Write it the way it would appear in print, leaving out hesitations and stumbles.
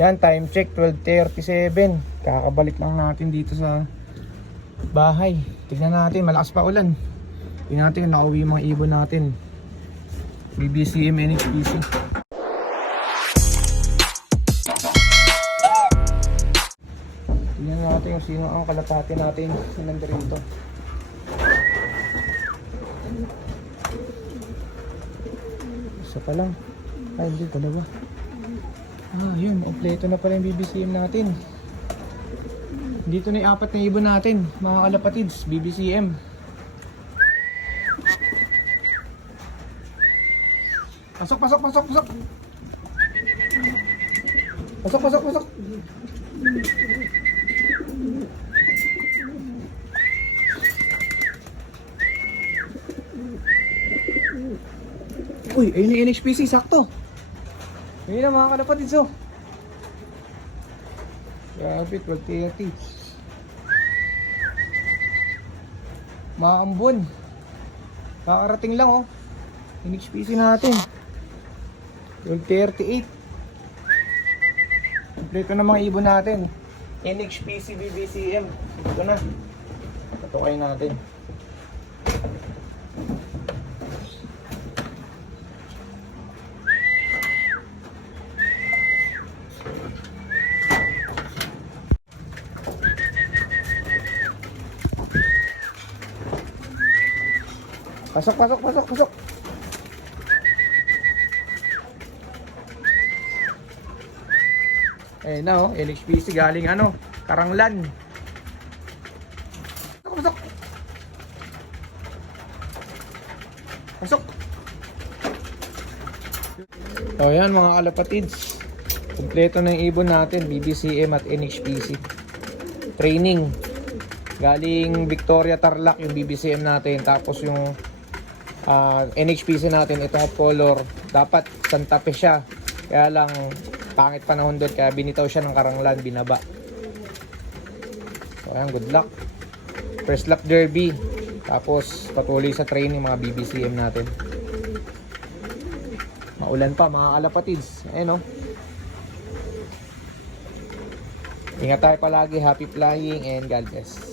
Yan, time check 12:37. Kakabalik lang natin dito sa bahay. Tignan natin, malakas pa ulan. Tignan natin, nakauwi yung mga ibon natin. BBCM NHPC. Tignan natin kung sino ang kalapati natin sinandarito. Isa pa lang. Ay, hindi, dalawa. Yun, kompleto na pala yung BBCM natin. Dito na yung 4 na ibon natin, mga kalapatids, BBCM. Pasok, pasok, pasok, pasok. Pasok, pasok, pasok. Uy, ayun yung NHPC, sakto. Ayun na mga kalapatids, oh. Grabe, 12:30. Mga ambon. Kakarating lang, oh. NHPC natin 12:38. Kompleto na mga ibon natin. NHPC BBCM. Ito na. Patukay natin. Pasok, pasok, pasok, pasok. Eh na, oh, NHPC galing ano, Karanglan. Pasok, pasok. Pasok. So yan mga kalapatids. Kompleto na yung ibon natin, BBCM at NHPC. Training. Galing Victoria Tarlac yung BBCM natin, tapos yung NHPC natin, ito ang color, dapat Santa Fe siya, kaya lang pangit panahon doon, kaya binitaw siya ng Karanglan, binaba. So ayan, good luck. First lap derby, tapos patuloy sa training mga BBCM natin. Maulan pa mga kalapatids, ayun, oh. Ingat tayo palagi, happy flying and God bless.